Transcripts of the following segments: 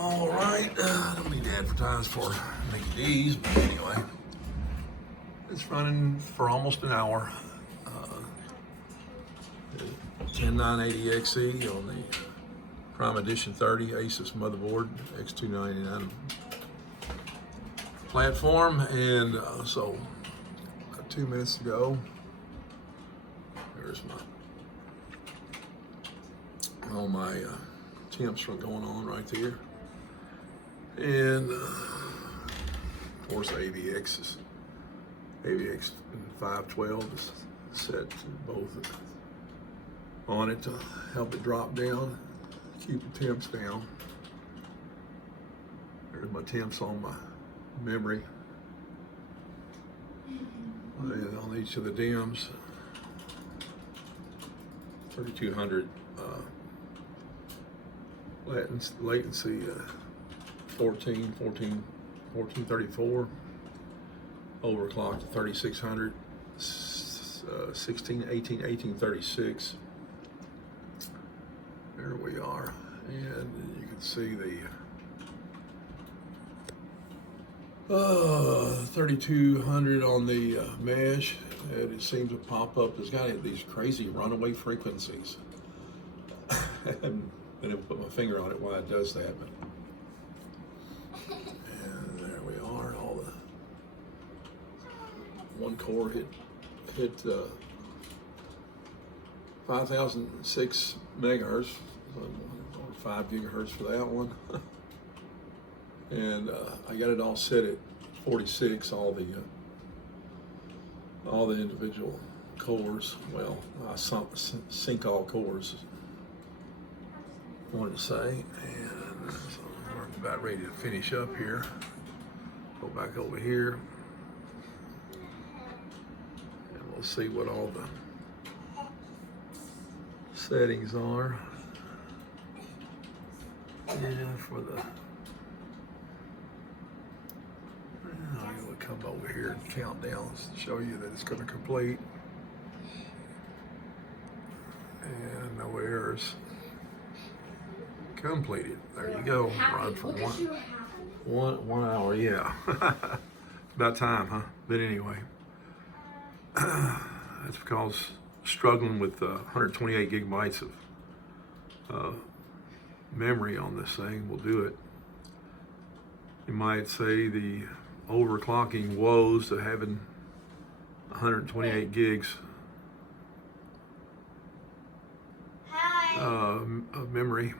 All right, I don't need to advertise for Mickey D's, but anyway, it's running for almost an hour. 10980XE on the Prime Edition 30 Asus motherboard, X299 platform, and so 2 minutes to go. There's all my temps are going on right there. And of course, AVX 512 is set to both on it to help it drop down, keep the temps down. There's my temps on my memory and on each of the DIMMs. 3200 latency, 1434, overclocked to 3600, 1836. There we are, and you can see the 3200 on the mesh, and it seems to pop up. It's got these crazy runaway frequencies. I haven't been able to put my finger on it why it does that, but and there we are. All the one core hit 5006 megahertz, or 5 gigahertz for that one. And I got it all set at 46, all the individual cores. Well, I sync all cores, I wanted to say, and so we're about ready to finish up here. Go back over here, and we'll see what all the settings are. And for the I'm going to come over here and count down to show you that it's going to complete. And no errors. Completed. There you go. Run for one hour. Yeah. About time, huh? But anyway, that's because struggling with 128 gigabytes of memory on this thing will do it. You might say the overclocking woes to having 128 gigs of memory.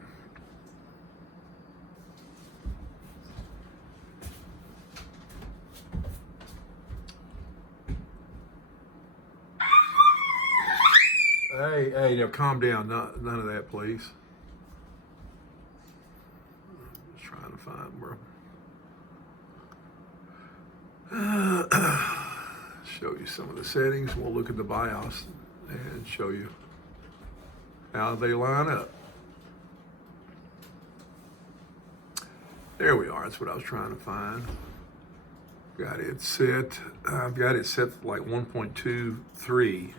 Hey, now calm down. None of that, please. I'm just trying to find where. Show you some of the settings. We'll look at the BIOS and show you how they line up. There we are. That's what I was trying to find. Got it set. I've got it set for like 1.23,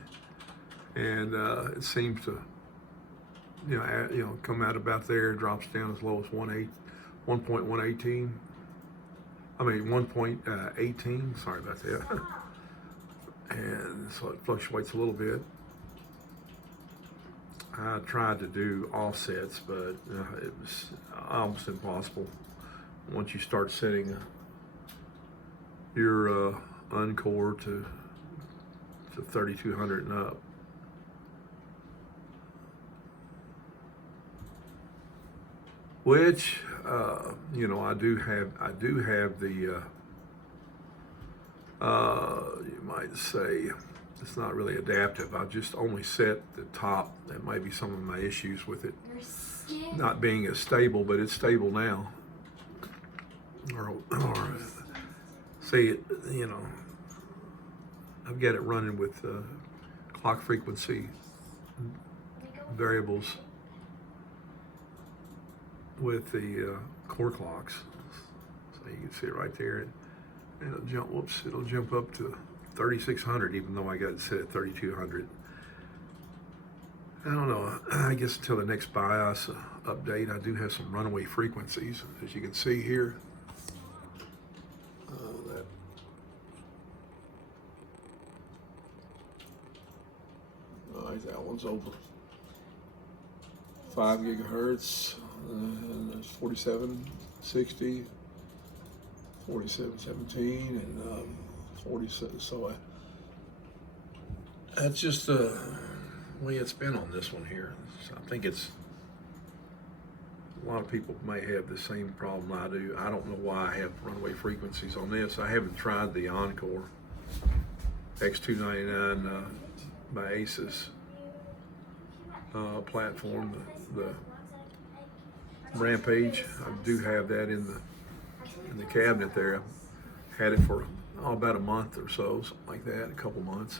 and it seems to, come out about there. Drops down as low as 1.118. I mean 1.18. Sorry about that. And so it fluctuates a little bit. I tried to do offsets, but it was almost impossible once you start setting your uncore to 3200 and up. Which I do have the you might say it's not really adaptive. I just only set the top. That might be some of my issues with it not being as stable, but it's stable now. Or say it, I've got it running with clock frequency variables with the core clocks. So you can see it right there. And it'll jump up to 3600, even though I got it set at 3200. I don't know, I guess until the next BIOS update. I do have some runaway frequencies, as you can see here. That one's over 5 gigahertz. There's 4760, 4717, and 47. So that's just the way it's been on this one here. So I think it's, a lot of people may have the same problem I do. I don't know why I have runaway frequencies on this. I haven't tried the Encore X299 by Asus platform, the Rampage. I do have that in the cabinet there. I've had it for about a month or so, something like that, a couple months.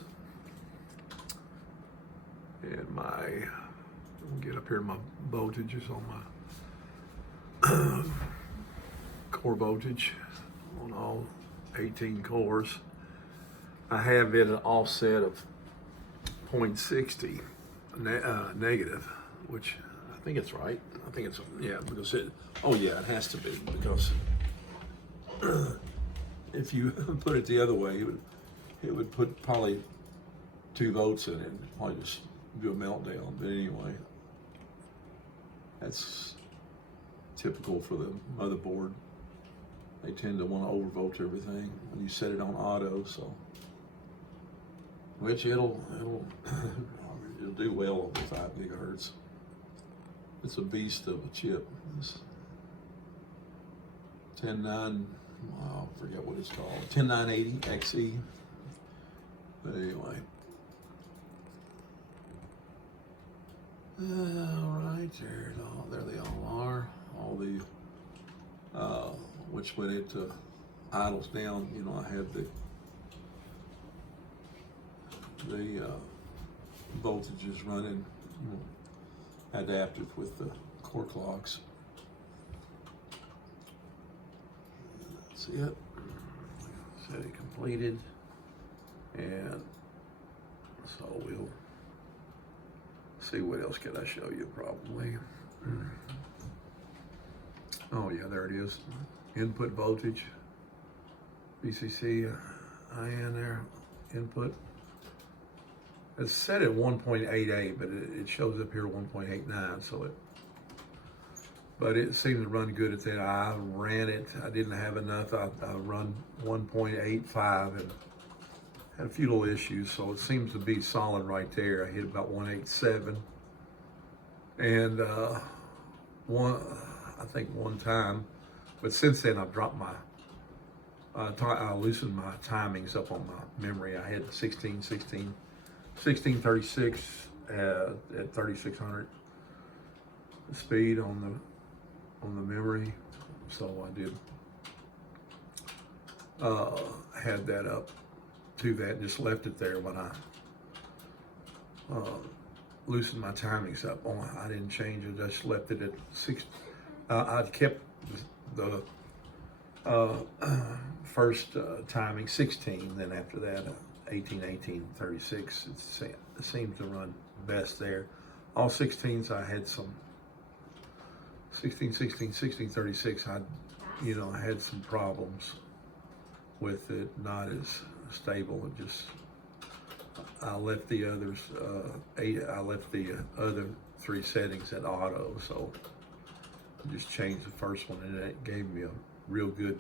And we'll get up here, my voltages on my core voltage on all 18 cores. I have it an offset of 0.60 negative, which I think it's right. I think it's, yeah, because it has to be, because if you put it the other way, it would put probably 2 volts in it and probably just do a meltdown. But anyway, that's typical for the motherboard. They tend to want to overvolt everything when you set it on auto, so which it'll do well over 5 gigahertz. It's a beast of a chip. It's 109, I forget what it's called, 10980 XE. But anyway. All right, there they all are. All the, which when it idles down, you know, I have the voltages running, you know, adaptive with the core clocks. That's it. Setting completed. And so we'll see what else can I show you probably. Oh yeah, there it is. Input voltage, VCC IN there, input. It's set at 1.88, but it shows up here 1.89, so but it seemed to run good at that. I ran it, I didn't have enough. I run 1.85 and had a few little issues, so it seems to be solid right there. I hit about 187, and I think one time, but since then I've dropped my, I loosened my timings up on my memory. I had 1636 at 3600 speed on the memory, so I did had that up to that and just left it there when I loosened my timings up. I didn't change it, I just left it at 6. I kept the first timing 16, then after that 18, 18, 36. It seems to run best there. All 16s, I had some 16, 16, 16, 36. I had some problems with it, not as stable. It just, I left the others, I left the other 3 settings at auto, so I just changed the first one, and it gave me a real good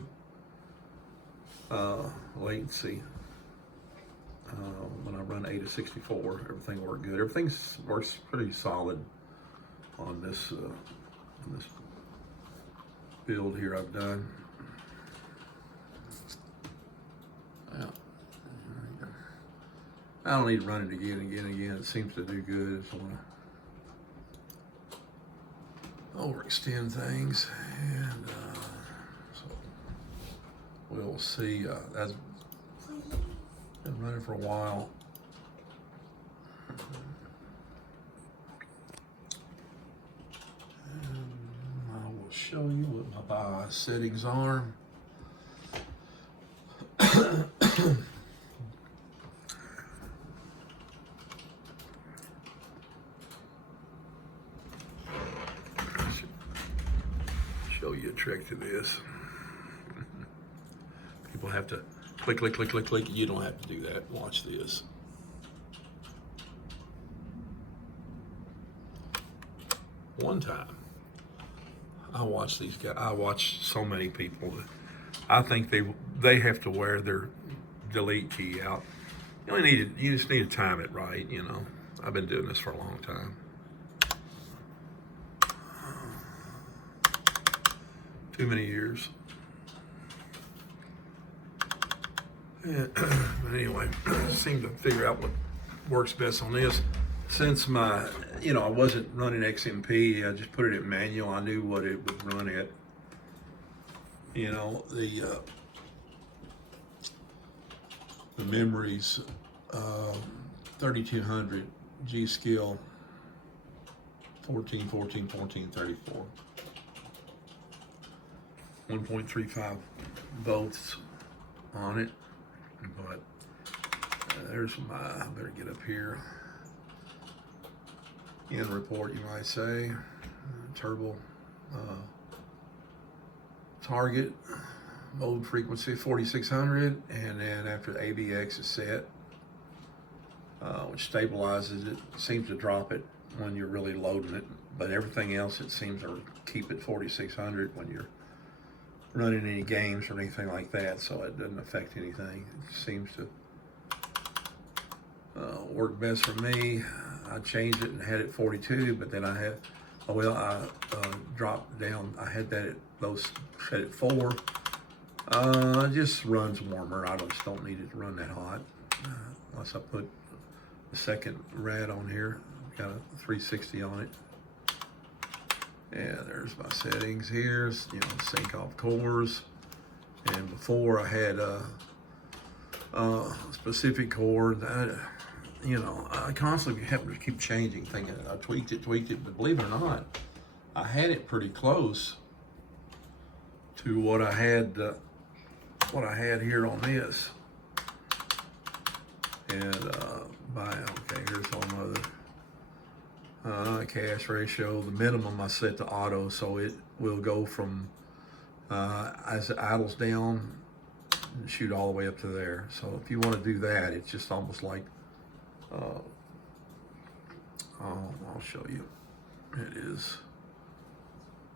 latency. When I run 8 to 64, everything worked good. Everything works pretty solid on this build here I've done. Yeah. I don't need to run it again and again and again. It seems to do good. So I want to overextend things, and so we'll see. That's been running for a while. And I will show you what my settings are. a trick to this. People have to click, click, click, click, click. You don't have to do that. Watch this. One time, I watch these guys. I watch so many people that I think they have to wear their delete key out. You just need to time it right. You know, I've been doing this for a long time. Too many years. But anyway, I seem to figure out what works best on this. Since I wasn't running XMP, I just put it in manual. I knew what it would run at. You know, the memories, 3200 G skill, 14, 14, 14, 34. 1.35 volts on it, but there's I better get up here. In report, you might say, turbo target mode frequency 4600, and then after the ABX is set, which stabilizes it, seems to drop it when you're really loading it, but everything else it seems to keep it 4600 when you're running any games or anything like that, so it doesn't affect anything. It seems to work best for me. I changed it and had it 42, but then I dropped down. I had that set at 4. It just runs warmer. I just don't need it to run that hot unless I put the second rad on here. Got a 360 on it. And there's my settings here. Sync off cores. And before I had a specific core. I constantly have to keep changing, thinking I tweaked it, but believe it or not, I had it pretty close to what I had here on this. And here's all my other cache ratio. The minimum I set to auto, so it will go from as it idles down and shoot all the way up to there. So if you want to do that, it's just almost like I'll show you. It is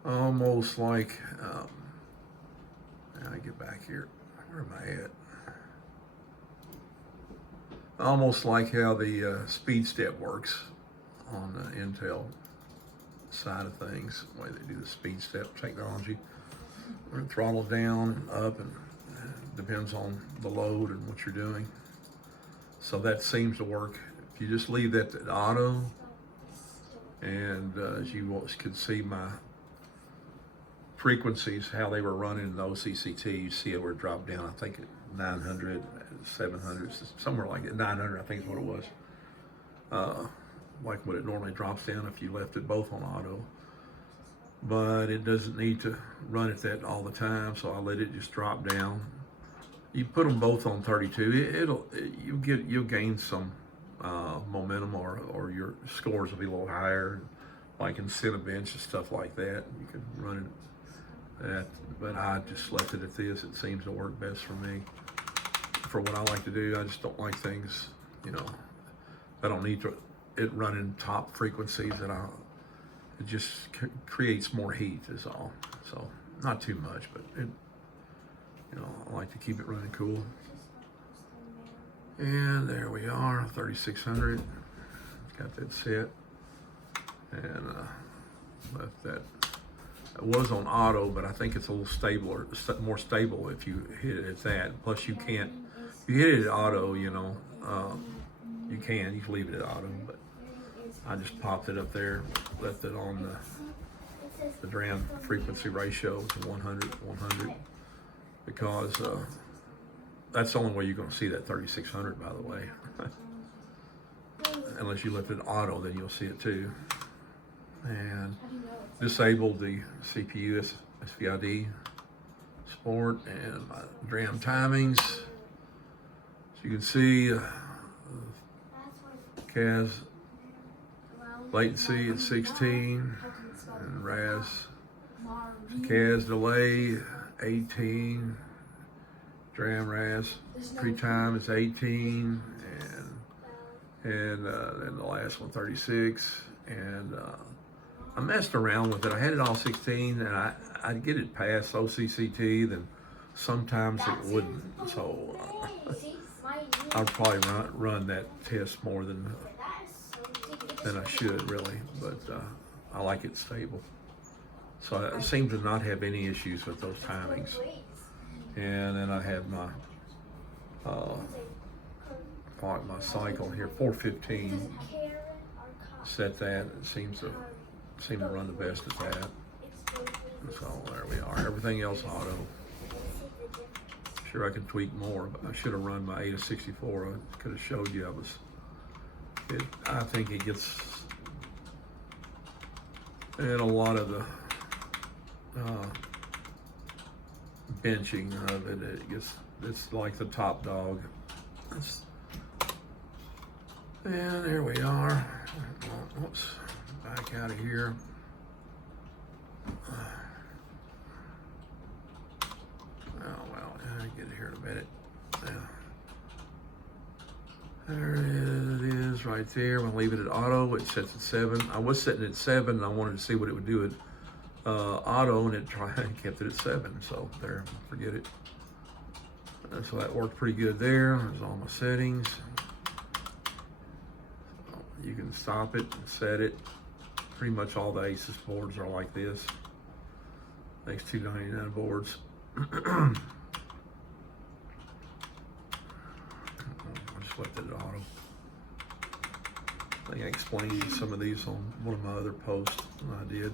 almost like I get back here. Where am I at? Almost like how the speed step works on the Intel side of things, the way they do the speed step technology. Where it throttles down and up, and depends on the load and what you're doing. So that seems to work. If you just leave that at auto, and as you could see my frequencies, how they were running in the OCCT, you see it where it dropped down, I think at 900, 700, somewhere like that. 900, I think is what it was. Like what it normally drops down if you left it both on auto. But it doesn't need to run at that all the time, so I let it just drop down. You put them both on 32, you'll gain some momentum, or your scores will be a little higher, like in Cinebench and stuff like that. You can run it at, but I just left it at this. It seems to work best for me. For what I like to do, I just don't like things, I don't need it running top frequencies it just creates more heat is all. So not too much, but I like to keep it running cool. And there we are, 3600. Got that set. And left that. It was on auto, but I think it's a little more stable if you hit it at that. Plus you can't, if you hit it at auto, you can leave it at auto, but I just popped it up there, left it on the DRAM frequency ratio to 100, because that's the only way you're going to see that 3600, by the way. Unless you left it auto, then you'll see it too. And disabled the CPU SVID support and my DRAM timings. So you can see CAS latency at 16 and RAS CAS delay 18, dram ras pre-time is 18, and then the last one 36, and I messed around with it. I had it all 16, and I'd get it past OCCT, then sometimes it wouldn't. So I'd probably run that test more than I should, really. But I like it stable. So I seem to not have any issues with those timings. And then I have my my cycle here, 415. Set that. It seems to run the best at that. So there we are. Everything else auto. Sure, I could tweak more, but I should have run my 8 of 64. I could have showed you I think it gets in a lot of the benching of it. It's like the top dog. And there we are. Oops, back out of here. Oh well, I get it here in a minute. Yeah. There it is, right there. I'm gonna leave it at auto. It sets at 7. I was setting it at 7, and I wanted to see what it would do at auto, and it kept it at 7. So there, forget it. So that worked pretty good there. There's all my settings. You can stop it and set it. Pretty much all the ASUS boards are like this. Thanks to 299 boards. I just left it at auto. I think I explained some of these on one of my other posts I did.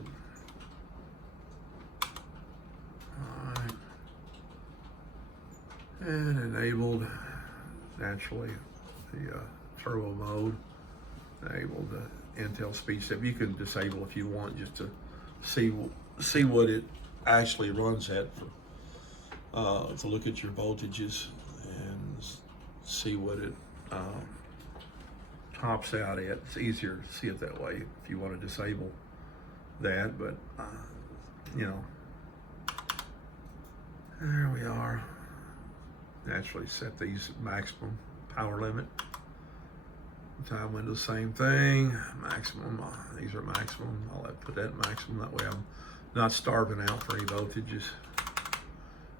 Alright. And enabled naturally the turbo mode. Enabled the Intel speed step. You can disable if you want, just to see what it actually runs at, to look at your voltages and see what it tops out at. It's easier to see it that way if you want to disable that, but you know, there we are. Naturally set these maximum power limit. Time window, same thing. Maximum, these are maximum. I'll put that maximum, that way I'm not starving out for any voltages,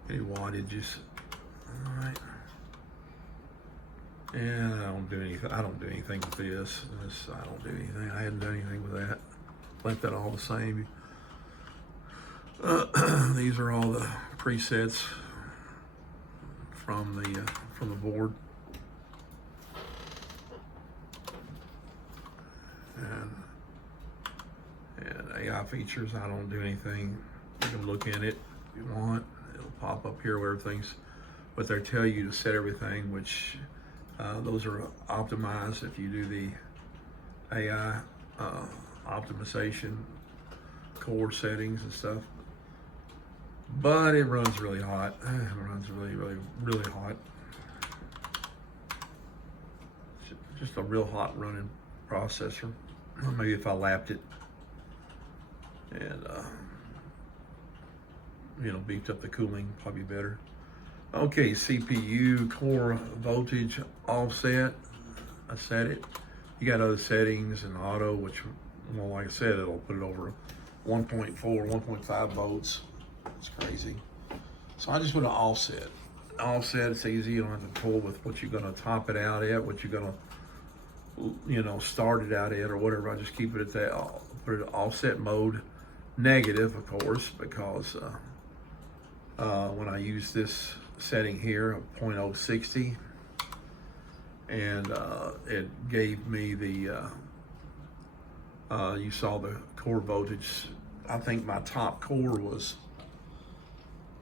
any wattages. All right. And I don't do anything with this. I don't do anything. I hadn't done anything with that. Left that all the same. These are all the presets from the board. And AI features, I don't do anything. You can look in it if you want. It'll pop up here where everything's, but they tell you to set everything, which those are optimized if you do the AI optimization core settings and stuff. But it runs really hot. It runs really hot. Just a real hot running processor. Maybe if I lapped it and beefed up the cooling, probably better. Okay, CPU core voltage offset. I set it. You got other settings and auto, which, well, like I said, it'll put it over 1.4, 1.5 volts. It's crazy. So I just put an offset. Offset, it's easy. You don't have to pull with what you're gonna top it out at, what you're gonna start it out at, or whatever. I just keep it at that. I'll put it offset mode, negative, of course, because when I use this setting here of 0.060, and it gave me the you saw the core voltage. I think my top core was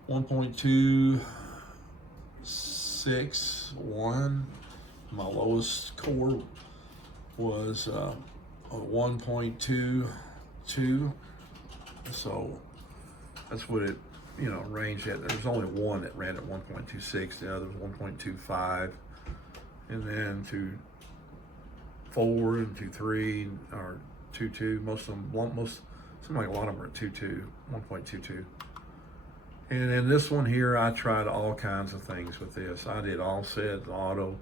1.261. My lowest core was 1.22. So that's what it ranged at. There was only one that ran at 1.26. The other was 1.25, and then 2.4 and 2.3 or 2.2. Most Seems like a lot of them are 2.2, 1.22. And then this one here, I tried all kinds of things with this. I did all set, auto.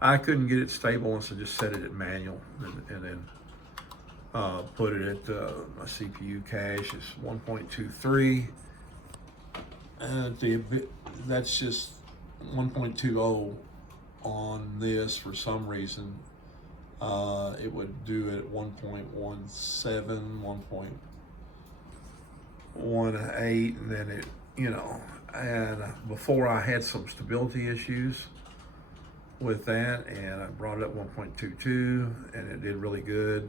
I couldn't get it stable, and so just set it at manual, and then put it at my CPU cache is 1.23. And that's just 1.20 on this for some reason. It would do it at 1.17, 1.18, and then it, and before I had some stability issues with that, and I brought it up 1.22, and it did really good.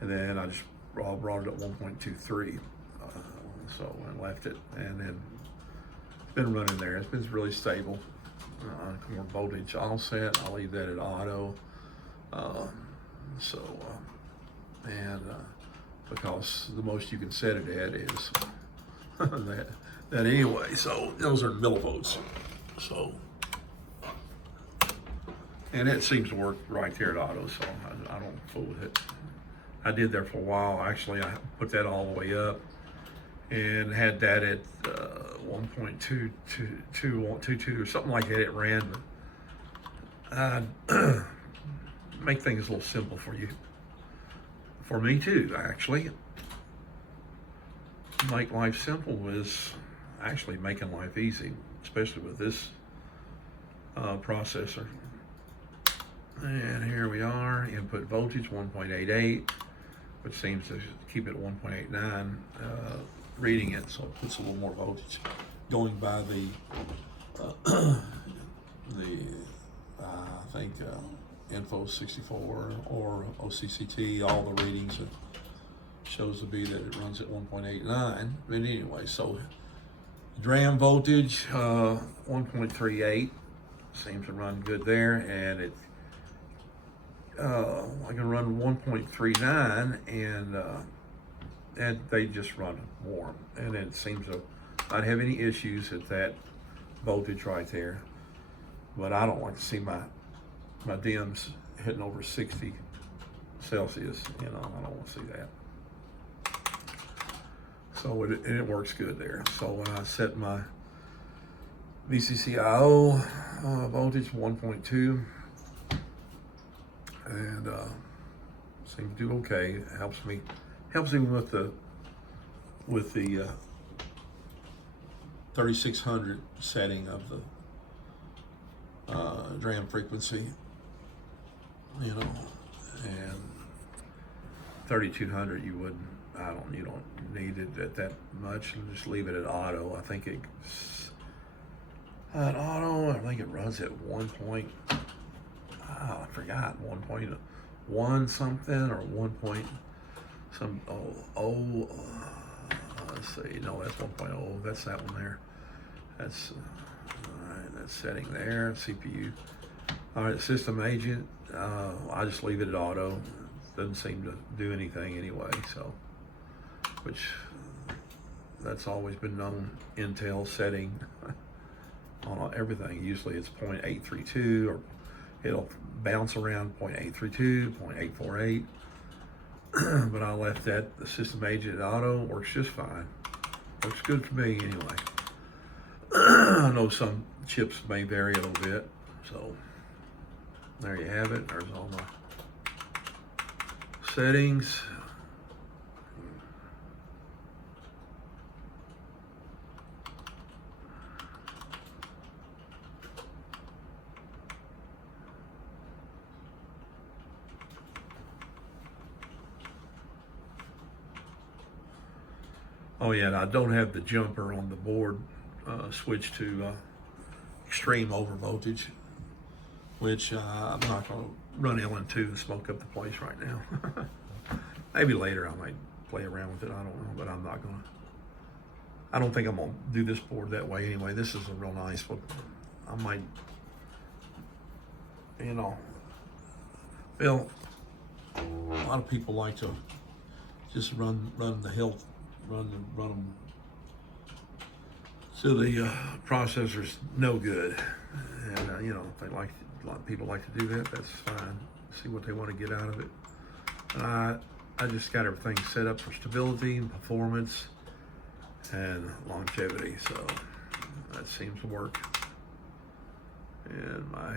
And then I just brought it up 1.23, so I left it, and then it's been running there. It's been really stable. More voltage all set. I'll leave that at auto. Because the most you can set it at is that anyway. So those are millivolts. So, and it seems to work right there at auto. So I don't fool with it. I did there for a while. Actually, I put that all the way up and had that at 1.22 or something like that. It ran. Make things a little simple for you. For me too, actually. Make life simple is actually making life easy, especially with this processor. And here we are, input voltage 1.88, which seems to keep it at 1.89, reading it, so it puts a little more voltage. Going by the I think Info 64 or OCCT, all the readings, it shows to be that it runs at 1.89. But anyway, so DRAM voltage 1.38 seems to run good there, and it I can run 1.39, and they just run warm, and it seems to not have any issues at that voltage right there. But I don't like to see my DIMMs hitting over 60 Celsius. I don't want to see that. So it works good there. So when I set my VCCIO voltage 1.2, and seems to do okay. It helps me with the 3600 setting of the DRAM frequency, and 3200 you don't need it at that much. Just leave it at auto. I think it runs at 1 point. I forgot, 1.1 something or 1 point some let's see, no, that's 1.0. That's that one there. That's all right. That's setting there. CPU. All right, system agent. I just leave it at auto. It doesn't seem to do anything anyway. So, which that's always been known. Intel setting on everything. Usually it's 0.832, or it'll bounce around 0.832, 0.848. But I left that, the system agent auto, works just fine. Works good for me anyway. I know some chips may vary a little bit, so there you have it. There's all my settings. Oh yeah, and I don't have the jumper on the board switched to extreme over voltage, which I'm not going to run LN2 and smoke up the place right now. Maybe later I might play around with it, I don't know, but I'm not going to. I don't think I'm going to do this board that way anyway. This is a real nice one. I might, well, a lot of people like to just run them so the processor's no good, and if they like, a lot of people like to do that, that's fine. See what they want to get out of it. I just got everything set up for stability and performance and longevity, so that seems to work. And my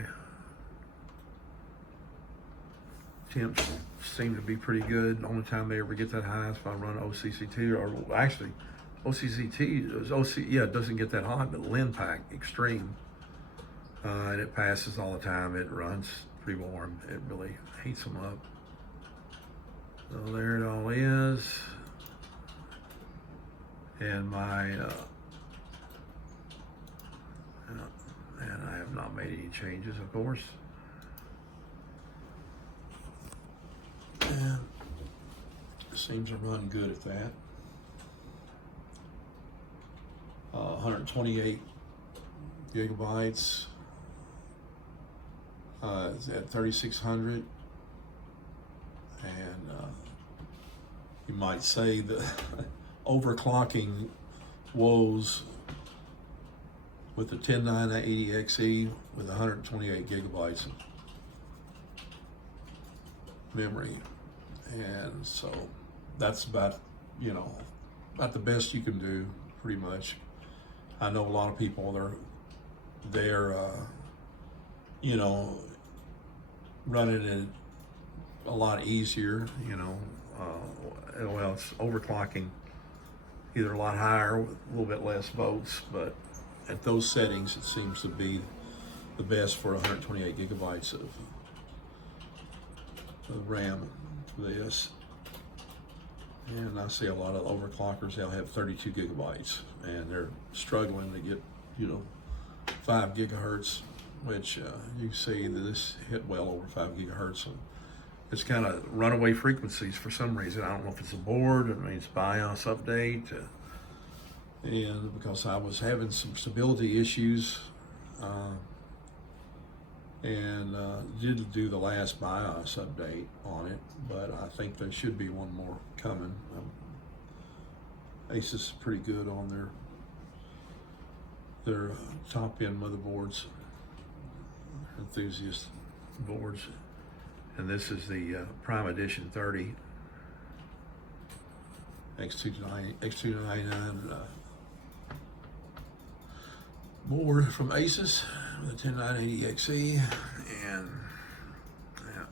temps seem to be pretty good. The only time they ever get that high is if I run OCCT, or actually OCCT is it doesn't get that hot, but Linpack Extreme, and it passes all the time. It runs pretty warm. It really heats them up. So there it all is. And my and I have not made any changes, of course. And it seems to run good at that. 128 gigabytes. It's at 3600. And you might say the overclocking woes with the 10980XE with 128 gigabytes of memory. And so that's about the best you can do, pretty much. I know a lot of people, they're running it a lot easier, well, it's overclocking either a lot higher with a little bit less volts, but at those settings it seems to be the best for 128 gigabytes of RAM for this. And I see a lot of overclockers, they'll have 32 gigabytes and they're struggling to get 5 gigahertz, which you see that this hit well over 5 gigahertz. And it's kind of runaway frequencies for some reason. I don't know if it's a board, I mean, it's BIOS update, and because I was having some stability issues, and did do the last BIOS update on it, but I think there should be one more coming. Asus is pretty good on their top end motherboards, enthusiast boards. And this is the Prime Edition 30 X299 board from Asus with a 10980XE, and yeah,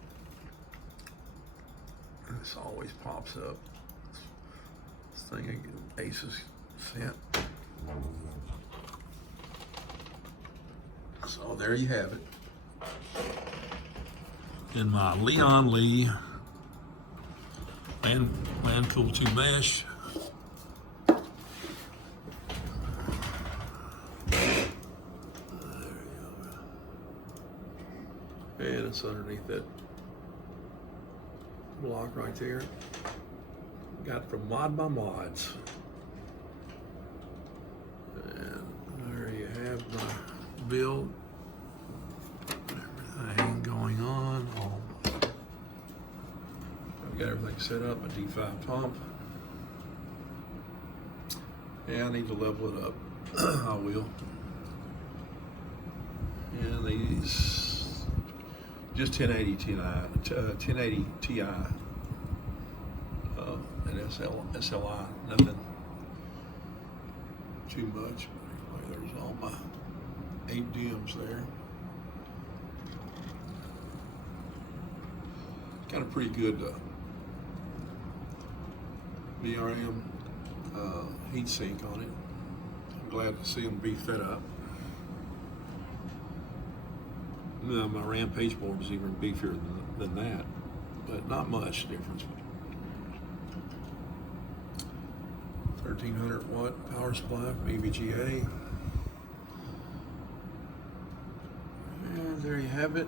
this always pops up. This thing Asus sent. So there you have it. In my Leon Lee LAN Cool 2 mesh. And it's underneath that block right there. Got from Mod by Mods. And there you have my build. Everything going on. I've got everything set up, my D5 pump. Yeah, I need to level it up. I will. And these just 1080 Ti and SLI, nothing too much. But anyway, there's all my 8 DIMMs there. Got a pretty good VRM heatsink on it. I'm glad to see them beef that up. My Rampage board is even beefier than that, but not much difference. 1300 watt power supply from EVGA. And there you have it.